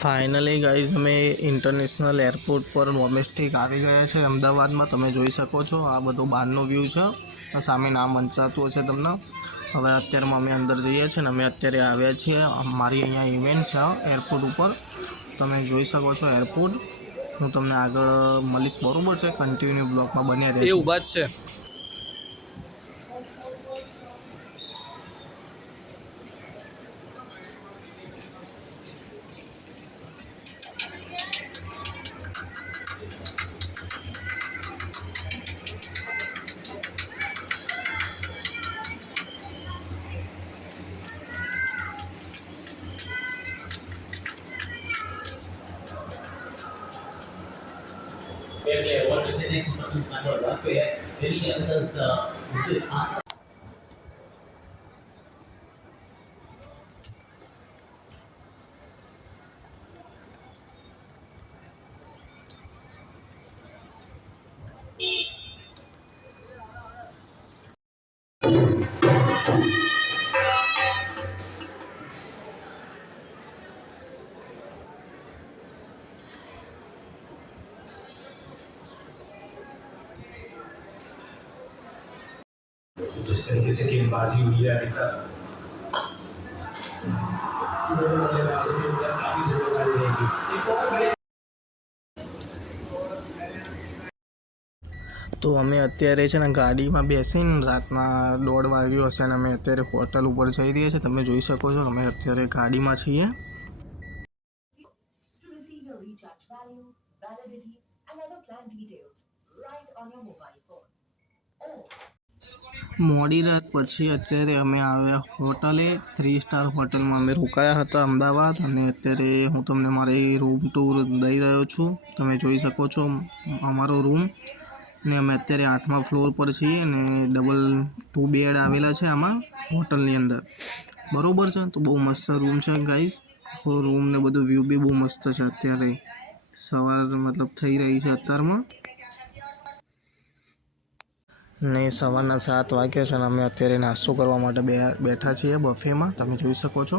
Finally guys અમે international airport પર domestic આવી ગયા છે અમદાવાદમાં। તમે જોઈ શકો છો આ બધો બહારનો વ્યૂ છે, સામે નામ વંચાતું હશે તમને। હવે અત્યારમાં અમે અંદર જઈએ છીએ ને અમે અત્યારે આવ્યા છીએ, મારી અહીંયા ઇવેન્ટ છે એરપોર્ટ ઉપર। તમે જોઈ શકો છો એરપોર્ટ। હું તમને આગળ મળીશ, બરાબર છે? કન્ટિન્યુ બ્લોગમાં બન્યા એ રહેજો। ઊભા જ છે। जिस तरीके से गेंदबाजी हुई है अभी तक काफी जिम्मेदारी रहेगी। તો અમે અત્યારે છે ને ગાડીમાં બેસીને રાતના 1:30 વાગ્યો હશે અને અમે અત્યારે હોટલ ઉપર જઈ રહ્યા છીએ। તમે જોઈ શકો છો અમે અત્યારે ગાડીમાં છીએ। મોડી રાત પછી અત્યારે અમે આવ્યા હોટલે, 3 સ્ટાર હોટલમાં અમે રોકાયા હતા અમદાવાદ। અને અત્યારે હું તમને મારી રૂમ ટૂર દઈ રહ્યો છું। તમે જોઈ શકો છો અમારો રૂમ, ને અમે અત્યારે 8મા ફ્લોર પર છીએ અને ડબલ 2 બેડ આવેલા છે આમાં હોટલની અંદર, બરાબર છે? તો બહુ મસ્ત રૂમ છે ગાઈસ। રૂમ ને બધું વ્યૂ બી બહુ મસ્ત છે। અત્યારે સવાર મતલબ થઈ રહી છે અત્યારમાં, ને સવારના 7 વાગ્યા છે અને અમે અત્યારે નાસ્તો કરવા માટે બેઠા છીએ બફેમાં। તમે જોઈ શકો છો।